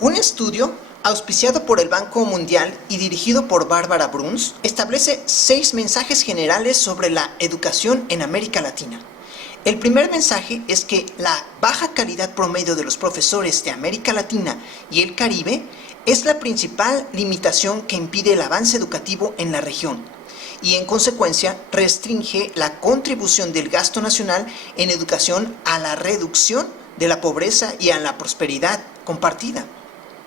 Un estudio auspiciado por el Banco Mundial y dirigido por Bárbara Bruns establece 6 mensajes generales sobre la educación en América Latina. El primer mensaje es que la baja calidad promedio de los profesores de América Latina y el Caribe es la principal limitación que impide el avance educativo en la región y en consecuencia restringe la contribución del gasto nacional en educación a la reducción de la pobreza y a la prosperidad compartida.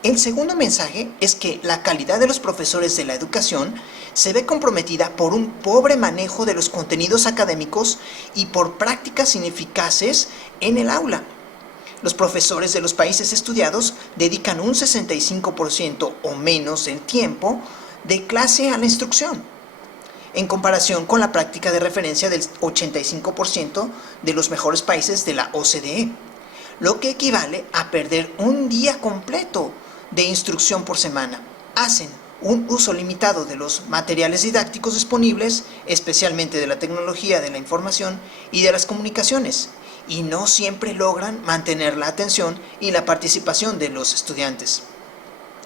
El segundo mensaje es que la calidad de los profesores de la educación se ve comprometida por un pobre manejo de los contenidos académicos y por prácticas ineficaces en el aula. Los profesores de los países estudiados dedican un 65% o menos del tiempo de clase a la instrucción, en comparación con la práctica de referencia del 85% de los mejores países de la OCDE, lo que equivale a perder un día completo de instrucción por semana. Hacen un uso limitado de los materiales didácticos disponibles, especialmente de la tecnología de la información y de las comunicaciones, y no siempre logran mantener la atención y la participación de los estudiantes.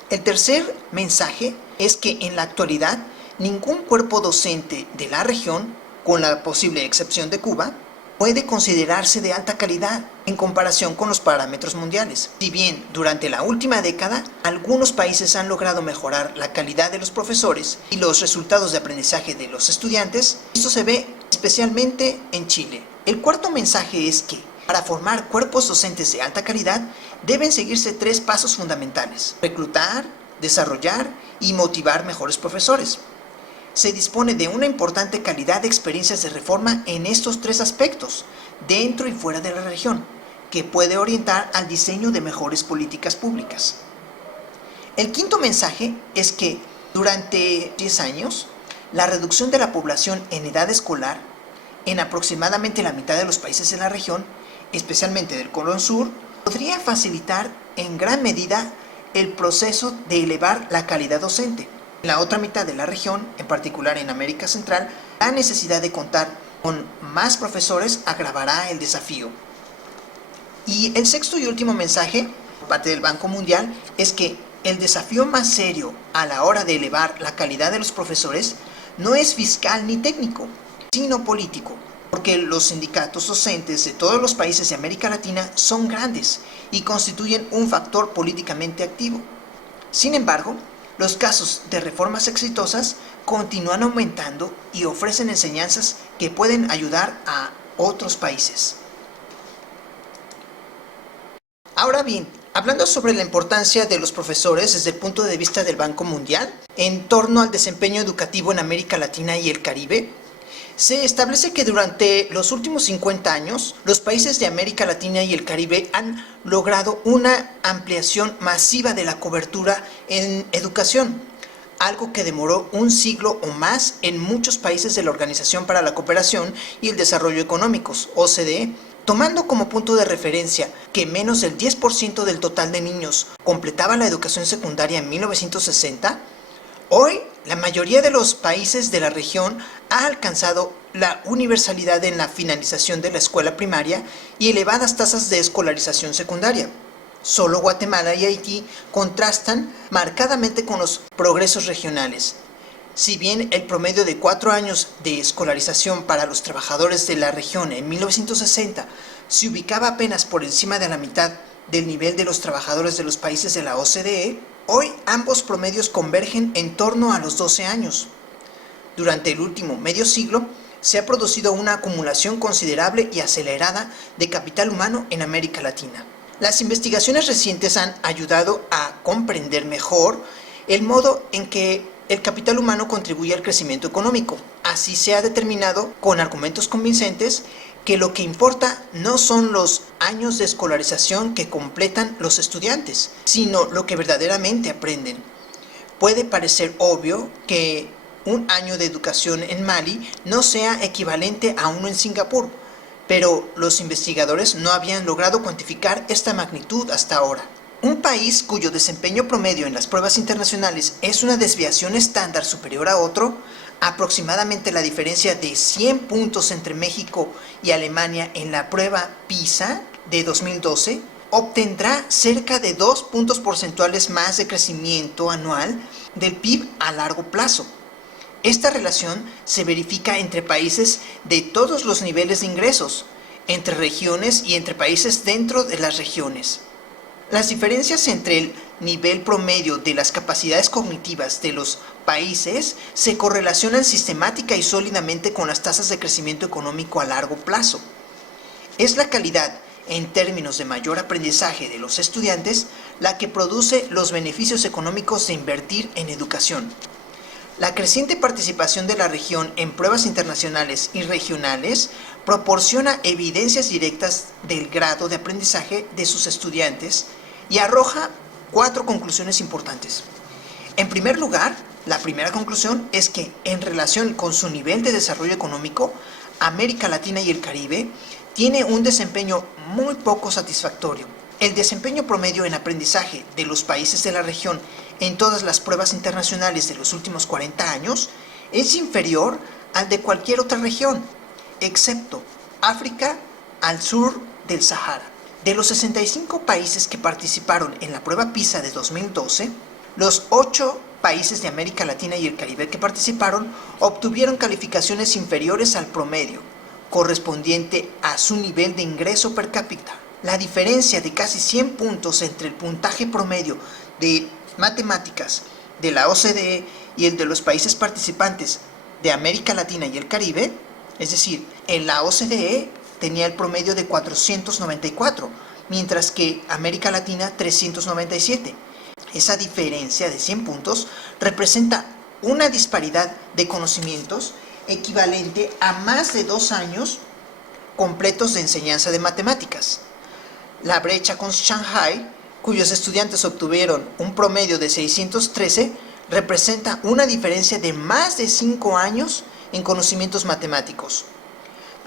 El tercer mensaje es que en la actualidad ningún cuerpo docente de la región, con la posible excepción de Cuba, puede considerarse de alta calidad en comparación con los parámetros mundiales. Si bien durante la última década algunos países han logrado mejorar la calidad de los profesores y los resultados de aprendizaje de los estudiantes, esto se ve especialmente en Chile. El cuarto mensaje es que para formar cuerpos docentes de alta calidad deben seguirse 3 pasos fundamentales: reclutar, desarrollar y motivar mejores profesores. Se dispone de una importante calidad de experiencias de reforma en estos 3 aspectos, dentro y fuera de la región, que puede orientar al diseño de mejores políticas públicas. El quinto mensaje es que durante 10 años, la reducción de la población en edad escolar en aproximadamente la mitad de los países de la región, especialmente del Cono Sur, podría facilitar en gran medida el proceso de elevar la calidad docente. En la otra mitad de la región, en particular en América Central, la necesidad de contar con más profesores agravará el desafío. Y el sexto y último mensaje, por parte del Banco Mundial, es que el desafío más serio a la hora de elevar la calidad de los profesores no es fiscal ni técnico, sino político, porque los sindicatos docentes de todos los países de América Latina son grandes y constituyen un factor políticamente activo. Sin embargo, los casos de reformas exitosas continúan aumentando y ofrecen enseñanzas que pueden ayudar a otros países. Ahora bien, hablando sobre la importancia de los profesores desde el punto de vista del Banco Mundial en torno al desempeño educativo en América Latina y el Caribe, se establece que durante los últimos 50 años, los países de América Latina y el Caribe han logrado una ampliación masiva de la cobertura en educación, algo que demoró un siglo o más en muchos países de la Organización para la Cooperación y el Desarrollo Económicos, OCDE, tomando como punto de referencia que menos del 10% del total de niños completaba la educación secundaria en 1960, hoy, la mayoría de los países de la región ha alcanzado la universalidad en la finalización de la escuela primaria y elevadas tasas de escolarización secundaria. Solo Guatemala y Haití contrastan marcadamente con los progresos regionales. Si bien el promedio de 4 años de escolarización para los trabajadores de la región en 1960 se ubicaba apenas por encima de la mitad del nivel de los trabajadores de los países de la OCDE, hoy ambos promedios convergen en torno a los 12 años. Durante el último medio siglo se ha producido una acumulación considerable y acelerada de capital humano en América Latina. Las investigaciones recientes han ayudado a comprender mejor el modo en que el capital humano contribuye al crecimiento económico. Así se ha determinado con argumentos convincentes que lo que importa no son los años de escolarización que completan los estudiantes, sino lo que verdaderamente aprenden. Puede parecer obvio que un año de educación en Mali no sea equivalente a uno en Singapur, pero los investigadores no habían logrado cuantificar esta magnitud hasta ahora. Un país cuyo desempeño promedio en las pruebas internacionales es una desviación estándar superior a otro, aproximadamente la diferencia de 100 puntos entre México y Alemania en la prueba PISA de 2012, obtendrá cerca de 2 puntos porcentuales más de crecimiento anual del PIB a largo plazo. Esta relación se verifica entre países de todos los niveles de ingresos, entre regiones y entre países dentro de las regiones. Las diferencias entre el nivel promedio de las capacidades cognitivas de los países se correlacionan sistemática y sólidamente con las tasas de crecimiento económico a largo plazo. Es la calidad, en términos de mayor aprendizaje de los estudiantes, la que produce los beneficios económicos de invertir en educación. La creciente participación de la región en pruebas internacionales y regionales proporciona evidencias directas del grado de aprendizaje de sus estudiantes y arroja 4 conclusiones importantes. En primer lugar, la primera conclusión es que en relación con su nivel de desarrollo económico, América Latina y el Caribe tiene un desempeño muy poco satisfactorio. El desempeño promedio en aprendizaje de los países de la región en todas las pruebas internacionales de los últimos 40 años es inferior al de cualquier otra región, excepto África al sur del Sahara. De los 65 países que participaron en la prueba PISA de 2012, los 8 países de América Latina y el Caribe que participaron obtuvieron calificaciones inferiores al promedio, correspondiente a su nivel de ingreso per cápita. La diferencia de casi 100 puntos entre el puntaje promedio de matemáticas de la OCDE y el de los países participantes de América Latina y el Caribe, es decir, en la OCDE tenía el promedio de 494, mientras que América Latina 397. Esa diferencia de 100 puntos representa una disparidad de conocimientos equivalente a más de 2 años completos de enseñanza de matemáticas. La brecha con Shanghái, cuyos estudiantes obtuvieron un promedio de 613, representa una diferencia de más de 5 años en conocimientos matemáticos.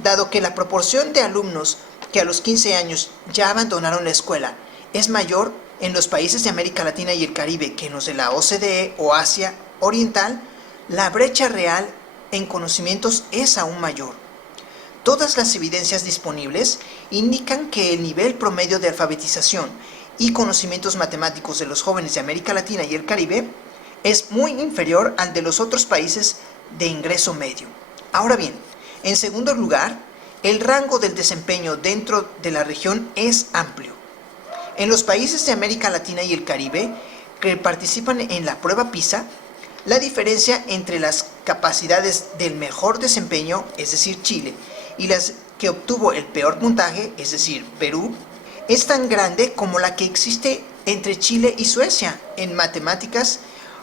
Dado que la proporción de alumnos que a los 15 años ya abandonaron la escuela es mayor en los países de América Latina y el Caribe que en los de la OCDE o Asia Oriental, la brecha real en conocimientos es aún mayor. Todas las evidencias disponibles indican que el nivel promedio de alfabetización y conocimientos matemáticos de los jóvenes de América Latina y el Caribe es muy inferior al de los otros países de ingreso medio. Ahora bien, en segundo lugar, el rango del desempeño dentro de la región es amplio. En los países de América Latina y el Caribe que participan en la prueba PISA, la diferencia entre las capacidades del mejor desempeño, es decir, Chile, y las que obtuvo el peor puntaje, es decir, Perú, es tan grande como la que existe entre Chile y Suecia en matemáticas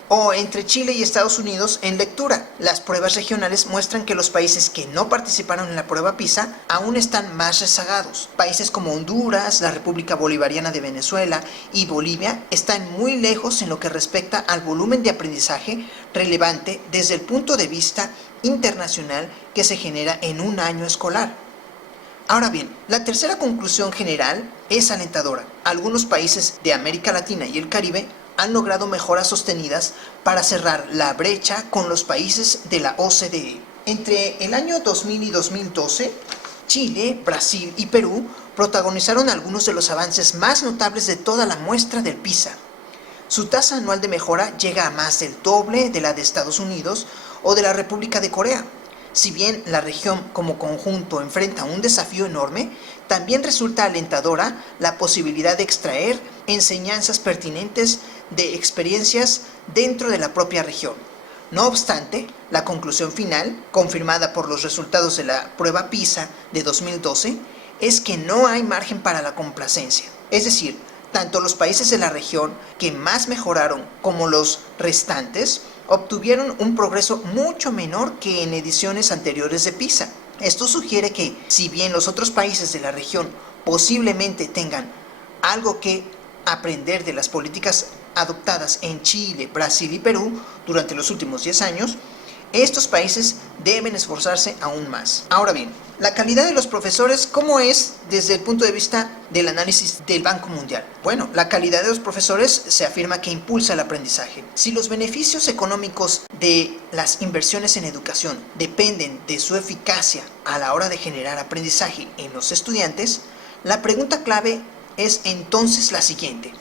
o entre Chile y Estados Unidos en lectura. Las pruebas regionales muestran que los países que no participaron en la prueba PISA aún están más rezagados. Países como Honduras, la República Bolivariana de Venezuela y Bolivia están muy lejos en lo que respecta al volumen de aprendizaje relevante desde el punto de vista internacional que se genera en un año escolar. Ahora bien, la tercera conclusión general es alentadora. Algunos países de América Latina y el Caribe han logrado mejoras sostenidas para cerrar la brecha con los países de la OCDE. Entre el año 2000 y 2012, Chile, Brasil y Perú protagonizaron algunos de los avances más notables de toda la muestra del PISA. Su tasa anual de mejora llega a más del doble de la de Estados Unidos o de la República de Corea. Si bien la región como conjunto enfrenta un desafío enorme, también resulta alentadora la posibilidad de extraer enseñanzas pertinentes de experiencias dentro de la propia región. No obstante, la conclusión final, confirmada por los resultados de la prueba PISA de 2012, es que no hay margen para la complacencia. Es decir, tanto los países de la región que más mejoraron como los restantes obtuvieron un progreso mucho menor que en ediciones anteriores de PISA. Esto sugiere que, si bien los otros países de la región posiblemente tengan algo que aprender de las políticas adoptadas en Chile, Brasil y Perú durante los últimos 10 años, estos países deben esforzarse aún más. Ahora bien, la calidad de los profesores, ¿cómo es desde el punto de vista del análisis del Banco Mundial? Bueno, la calidad de los profesores se afirma que impulsa el aprendizaje. Si los beneficios económicos de las inversiones en educación dependen de su eficacia a la hora de generar aprendizaje en los estudiantes, la pregunta clave es entonces la siguiente.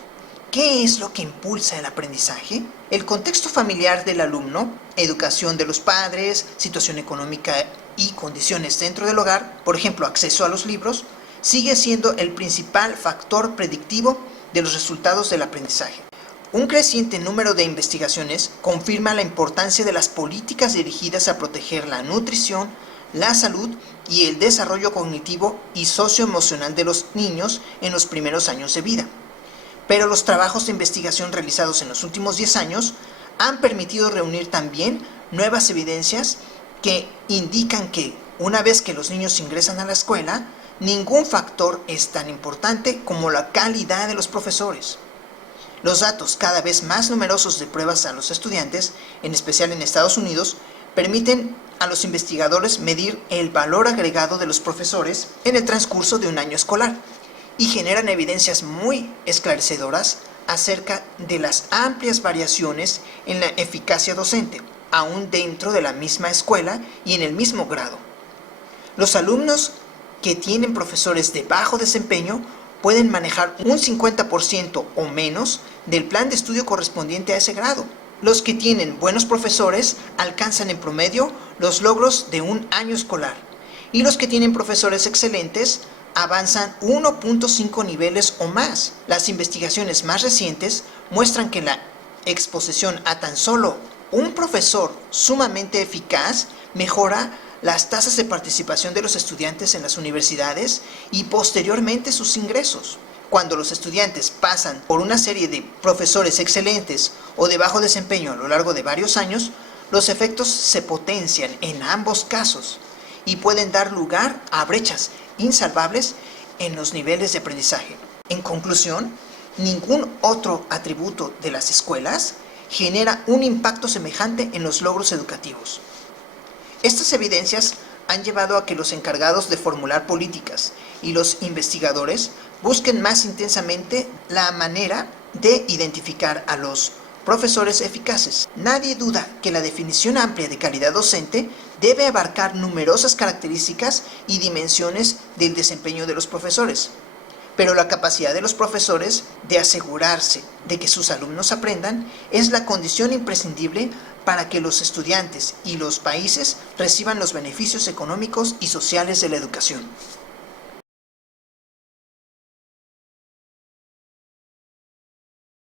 ¿Qué es lo que impulsa el aprendizaje? El contexto familiar del alumno, educación de los padres, situación económica y condiciones dentro del hogar, por ejemplo, acceso a los libros, sigue siendo el principal factor predictivo de los resultados del aprendizaje. Un creciente número de investigaciones confirma la importancia de las políticas dirigidas a proteger la nutrición, la salud y el desarrollo cognitivo y socioemocional de los niños en los primeros años de vida. Pero los trabajos de investigación realizados en los últimos 10 años han permitido reunir también nuevas evidencias que indican que, una vez que los niños ingresan a la escuela, ningún factor es tan importante como la calidad de los profesores. Los datos cada vez más numerosos de pruebas a los estudiantes, en especial en Estados Unidos, permiten a los investigadores medir el valor agregado de los profesores en el transcurso de un año escolar y generan evidencias muy esclarecedoras acerca de las amplias variaciones en la eficacia docente, aún dentro de la misma escuela y en el mismo grado. Los alumnos que tienen profesores de bajo desempeño pueden manejar un 50% o menos del plan de estudio correspondiente a ese grado. Los que tienen buenos profesores alcanzan en promedio los logros de un año escolar, y los que tienen profesores excelentes avanzan 1.5 niveles o más. Las investigaciones más recientes muestran que la exposición a tan solo un profesor sumamente eficaz mejora las tasas de participación de los estudiantes en las universidades y posteriormente sus ingresos. Cuando los estudiantes pasan por una serie de profesores excelentes o de bajo desempeño a lo largo de varios años, los efectos se potencian en ambos casos y pueden dar lugar a brechas insalvables en los niveles de aprendizaje. En conclusión, ningún otro atributo de las escuelas genera un impacto semejante en los logros educativos. Estas evidencias han llevado a que los encargados de formular políticas y los investigadores busquen más intensamente la manera de identificar a los profesores eficaces. Nadie duda que la definición amplia de calidad docente debe abarcar numerosas características y dimensiones del desempeño de los profesores. Pero la capacidad de los profesores de asegurarse de que sus alumnos aprendan es la condición imprescindible para que los estudiantes y los países reciban los beneficios económicos y sociales de la educación.